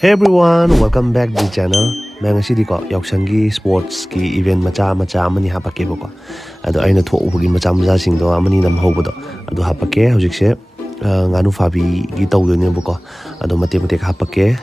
Hey everyone, welcome back to the channel. Ngasi ko yausanggi sports ki event macha amani hapake bako. Ado aina thokubagi macha sing do amani nam hobodo. Ado hapake hojikse nganu fabi gi tawdone bako. Ado mate hapake.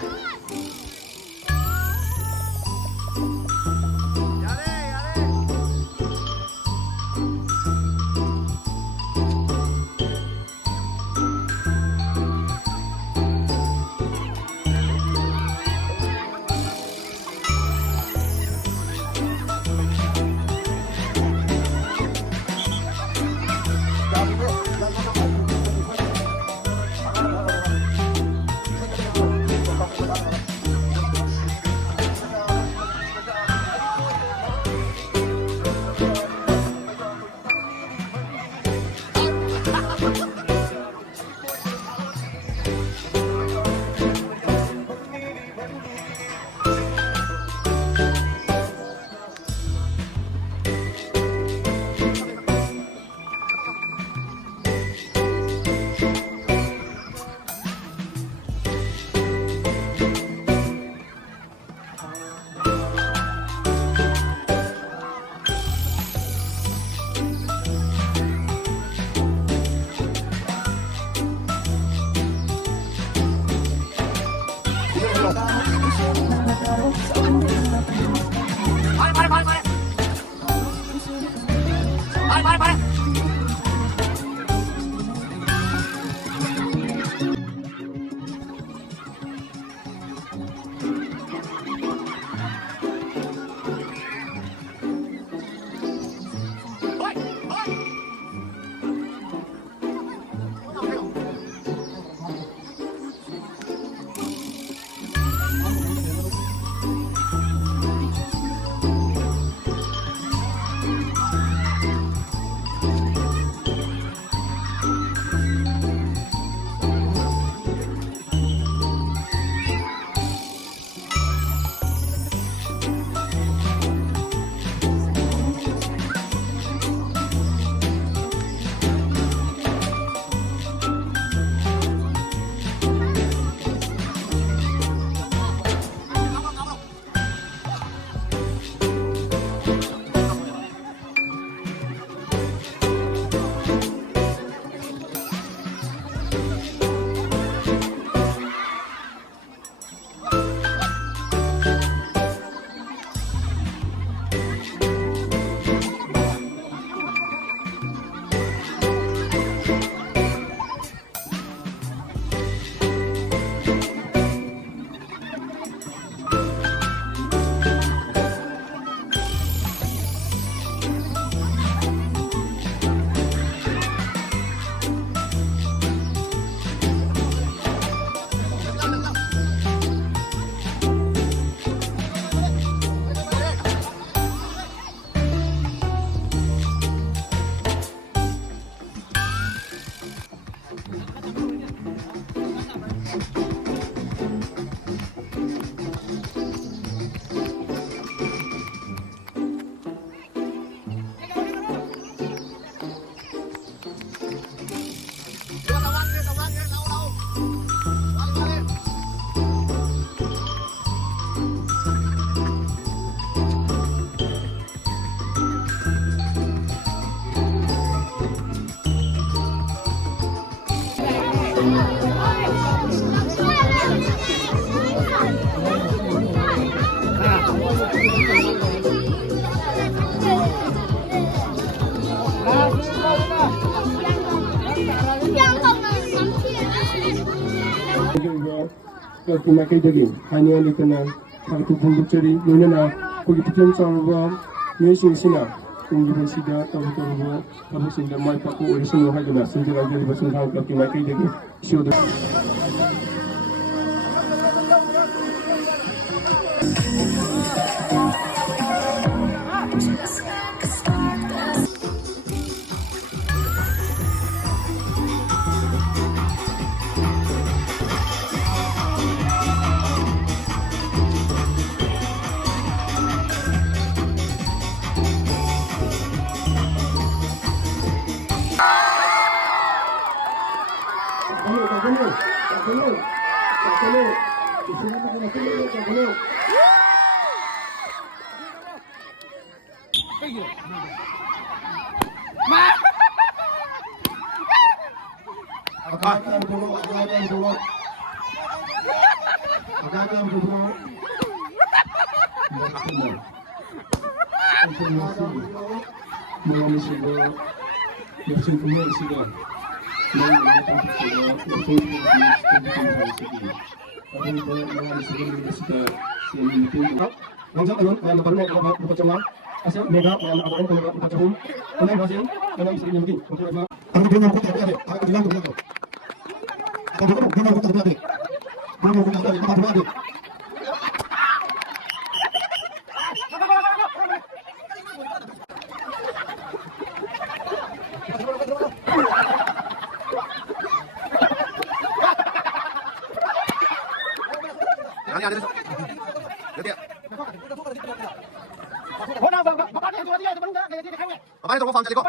여기 마케이들이 한의원이 떠난 각두 공급절이 노년아 고기 부천 싸우고 여신시나 공기분 시대 떠보고 가보신다 말 받고 어르신을 하거나 순전하게 입었은 다음 여기 마케이들이 시오들 역시 분명히 시간 Apa itu phòng chạy đi con?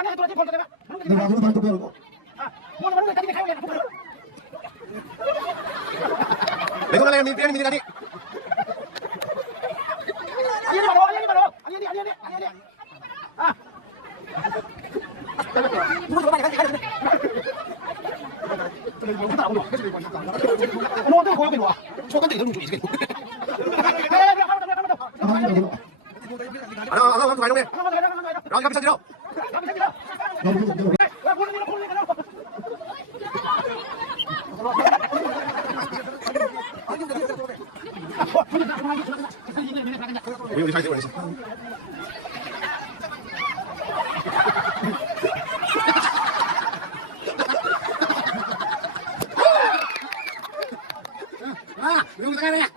Lấy con lên đi đi đi. Không phải đâu đi. Rồi gặp sao đâu? Đi phải đi. Dùng cái này.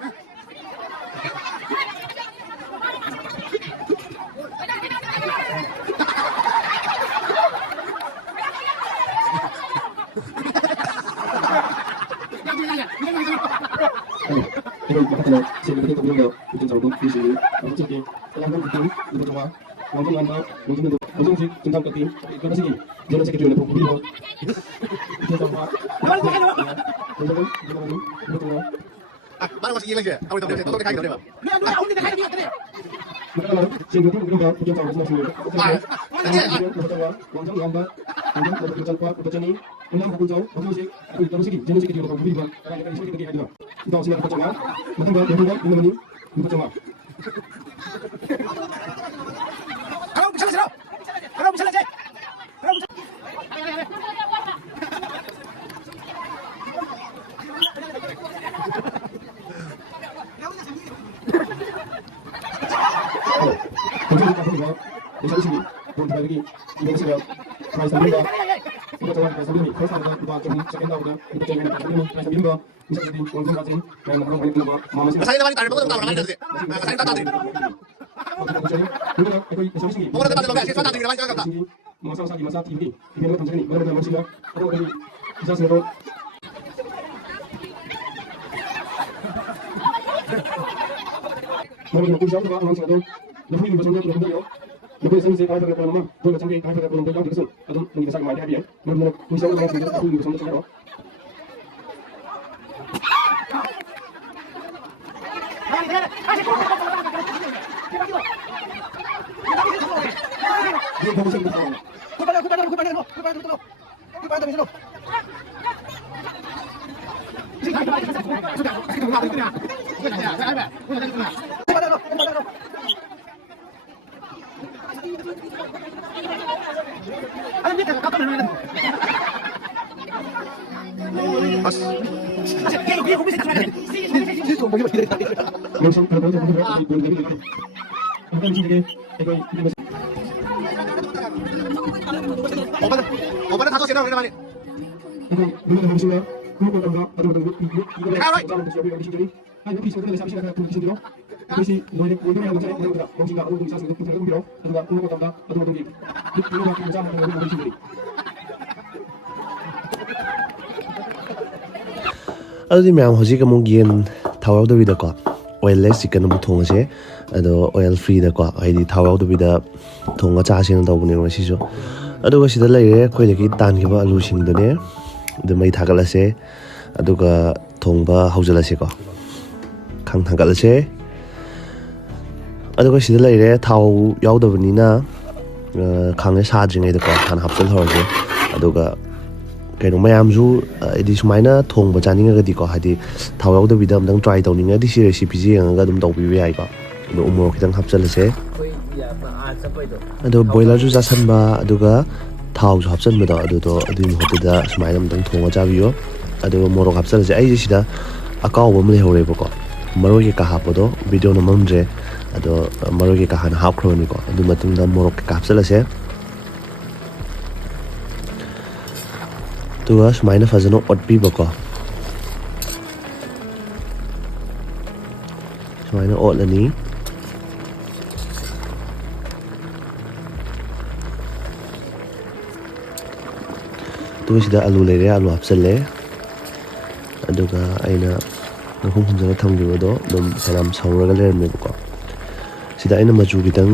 이런 같은 세계의 공룡력 우전자로도 비시를 어떻게 사람들 느낌 이거 좋아 완전 한다 요즘에도 고정식 중간 끝이 이거는 시기 이런 세계 중에 보고리로 이거 좋아 이거는 이거 좋아 Mana masih gila je? Kau itu dia, tuh kayak gitu deh, Bang. Makanya 지금 이런 거 우전자로 무슨 완전 한다 완전 우전과 우전이 운영 공정 고정식 이런 시기 이런 시기 중에 보고리로 약간 이렇게 되게 해야 너 지금 그거 좋아 모든 거 있는 이거 좋아 Kalau bisa lah, kalau bisa lah, kalau bisa. 공정이 같은 거 예산식이 돈 대박이 이런 식으로 프라이스 민가 이거 좋아 프라이스 민이 회사가 이거 좀 작겠나 보다 이거 좀 프라이스 민가 이사들이 공정 가진 그런 많이 거 마음에 Saya ini tarik betul tahu namanya sih. Saya tak tahu. Mau ada tempat saya tak tahu namanya enggak tahu. masa di masa TV ini kan jadi benar-benar masih ada orang bisa seru mau kita bisa juga orang satu lebih bisa juga kita tahu lebih sering saya kata kalau mama boleh sampai kata kalau boleh gitu atau mungkin bisa main dia benar-benar bisa orang satu lebih bisa juga dia kamu sih betul. ꯑꯗꯨꯗꯤ ꯃꯌꯥꯝ ꯍꯧꯖꯤꯛ ꯑꯃꯨꯛ ꯌꯦꯟ ꯊꯥꯎ ꯌꯥꯎꯗꯕꯤꯗꯀꯣ ꯑꯣꯏꯜꯂꯦꯁ chicken ꯑꯃꯨꯛ ꯊꯣꯡꯉꯁꯦ ꯑꯗꯣ oil ꯐ꯭ꯔꯤꯗꯀꯣ ꯍꯥꯏꯗꯤ ꯊꯥꯎ ꯌꯥꯎꯗꯕꯤꯗ ꯊꯣꯡꯉ ꯆꯥꯁꯦꯅ ꯇꯧꯕꯅꯦꯕ ꯉꯁꯤꯁꯨ ꯑꯗꯨꯒ ꯁꯤꯗ ꯂꯩꯔꯦ ꯑꯩꯈꯣꯏꯗꯒꯤ ꯇꯥꯟꯈꯤꯕ ꯑꯂꯨꯁꯤꯡꯗꯨꯅꯦ ꯑꯗꯨ ꯃꯩ ꯊꯥꯒꯠꯂꯁꯦ ꯑꯗꯨꯒ ꯊꯣꯡꯕ ꯍꯧꯖꯤꯜꯂꯁꯦꯀꯣ ꯈꯥꯡ ꯊꯥꯡꯒꯠꯂꯁꯦ ꯑꯗꯨꯒ ꯁꯤꯗ ꯂꯩꯔꯦ ꯊꯥꯎ ꯌꯥꯎꯗꯕꯅꯤꯅ ꯈꯥꯡꯁꯦ ꯁꯥꯗ꯭ꯔꯤꯉꯩꯗꯀꯣ ꯍꯥꯟꯅ ꯍꯥꯞꯆꯤꯜꯍꯧꯔꯁꯦ ꯑꯗꯨꯒ ꯀꯩꯅꯣ ꯃꯌꯥꯝꯁꯨ ꯍꯥꯏꯗꯤ ꯁꯨꯃꯥꯏꯅ ꯊꯣꯡꯕ ꯆꯥꯅꯤꯡꯉꯒꯗꯤꯀꯣ ꯍꯥꯏꯗꯤ ꯊꯥꯎ ꯌꯥꯎꯗꯕꯤꯗ ꯑꯝꯇꯪ ꯇ꯭ꯔꯥꯏ ꯇꯧꯅꯤꯡꯉꯗꯤ ꯁꯤ ꯔꯦꯁꯤꯄꯤꯁꯦ ꯌꯦꯡꯉꯒ ꯑꯗꯨꯝ ꯇꯧꯕꯤꯕ ꯌꯥꯏꯀꯣ ꯑꯗꯣ ꯎꯃꯣꯔꯣꯛ ꯈꯤꯇꯪ ꯍꯥꯞꯆꯤꯜꯂꯁꯦ ꯑꯗꯣ ꯕꯣꯏꯂꯔꯁꯨ ꯆꯥꯁꯟꯕ ꯑꯗꯨꯒ ꯊꯥꯎꯁꯨ ꯍꯥꯞꯆꯟꯕꯗꯣ ꯑꯗꯨꯒꯤ ꯃꯍꯨꯠꯇꯨꯗ ꯁꯨꯃꯥꯏꯅ ꯑꯝꯇꯪ ꯊꯣꯡꯉ ꯆꯥꯕꯤꯌꯣ ꯑꯗꯨꯒ ꯃꯣꯔꯣꯛ ꯍꯥꯞꯆꯤꯜꯂꯁꯦ ꯑꯩꯁꯦ ꯁꯤꯗ ꯑꯀꯥꯎꯕ ꯑꯃ ꯂꯩꯍꯧꯔꯦꯕꯀꯣ ꯃꯔꯣꯏ ꯀꯩꯀꯥ ꯍꯥꯞꯄꯗꯣ ꯚꯤꯗꯤꯑꯣ ꯅꯝꯃꯝꯗ꯭ꯔꯦ ꯑꯗꯣ ꯃꯔꯣꯏ ꯀꯩꯀꯥ ꯍꯥꯟꯅ ꯍꯥꯞꯈ꯭ꯔꯕꯅꯤꯀꯣ ꯑꯗꯨ ꯃꯇꯨꯡꯗ ꯃꯣꯔꯣꯛ ꯀꯩꯀꯥ ꯍꯥꯞꯆꯤꯜꯂꯁꯦ ꯑꯗꯨꯒ ꯁꯨꯃꯥꯏꯅ ꯐꯖꯅ ꯑꯣꯠꯄꯤꯕꯀꯣ ꯁꯨꯃꯥꯏꯅ ꯑꯣꯠꯂꯅꯤ ꯑꯗꯨꯒ ꯁꯤꯗ ꯑꯂꯨ ꯂꯩꯔꯦ ꯑꯂꯨ ꯍꯥꯞꯆꯤꯜꯂꯦ ꯑꯗꯨꯒ ꯑꯩꯅ ꯃꯈꯨꯝ ꯈꯨꯝꯖꯤꯜꯂ ꯊꯝꯈꯤꯕꯗꯣ ꯑꯗꯨꯝ ꯐꯅꯌꯥꯝ ꯁꯧꯔꯒ ꯂꯩꯔꯝꯃꯦꯕꯀꯣ ꯁꯤꯗ ꯑꯩꯅ ꯃꯆꯨ ꯈꯤꯇꯪ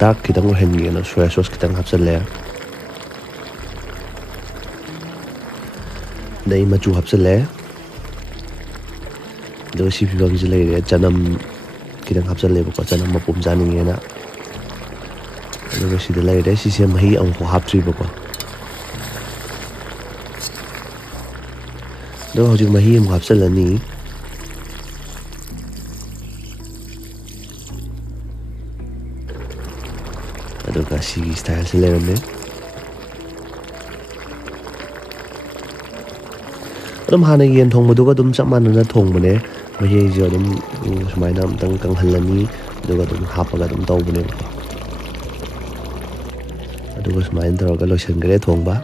ꯗꯥꯔꯛ ꯈꯤꯇꯪ ꯑꯣꯏꯍꯟꯒꯦꯅ ꯁꯣꯌꯥ ꯁꯣꯁ ꯈꯤꯇꯪ ꯍꯥꯞꯆꯤꯜꯂꯦ ꯑꯗꯩ ꯃꯆꯨ ꯍꯥꯞꯆꯤꯜꯂꯦ ꯑꯗꯨꯒ ꯁꯤ ꯐꯤꯕꯝꯁꯤ ꯂꯩꯔꯦ ꯆꯅꯝ ꯈꯤꯇꯪ ꯍꯥꯞꯆꯤꯜꯂꯦꯕꯀꯣ ꯆꯅꯝ ꯃꯄꯨꯝ ꯆꯥꯅꯤꯡꯉꯦꯅ ꯑꯗꯨꯒ ꯁꯤꯗ ꯂꯩꯔꯦ ꯁꯤꯁꯦ ꯃꯍꯤ ꯑꯃꯨꯛꯐꯥꯎ ꯍꯥꯞꯇ꯭ꯔꯤꯕꯀꯣ ꯑꯗꯨꯒ ꯍꯧꯖꯤꯛ ꯃꯍꯤ ꯑꯃꯨꯛ ꯍꯥꯞꯆꯤꯜꯂꯅꯤ ꯑꯗꯨꯒ ꯁꯤꯒꯤ ꯁ꯭ꯇꯥꯏꯜꯁꯤ ꯂꯩꯔꯝꯃꯦ ꯑꯗꯨꯝ ꯍꯥꯟꯅ ꯌꯦꯟ ꯊꯣꯡꯕꯗꯨꯒ ꯑꯗꯨꯝ ꯆꯞ ꯃꯥꯟꯅꯅ ꯊꯣꯡꯕꯅꯦ ꯃꯍꯤꯁꯨ ꯑꯗꯨꯝ ꯁꯨꯃꯥꯏꯅ ꯑꯝꯇꯪ ꯀꯪꯍꯜꯂꯅꯤ ꯑꯗꯨꯒ ꯑꯗꯨꯝ ꯍꯥꯞꯄꯒ ꯑꯗꯨꯝ ꯇꯧꯕꯅꯦꯕꯀꯣ ꯑꯗꯨꯒ ꯁꯨꯃꯥꯏꯅ ꯇꯧꯔꯒ ꯂꯣꯏꯁꯤꯟꯈ꯭ꯔꯦ ꯊꯣꯡꯕ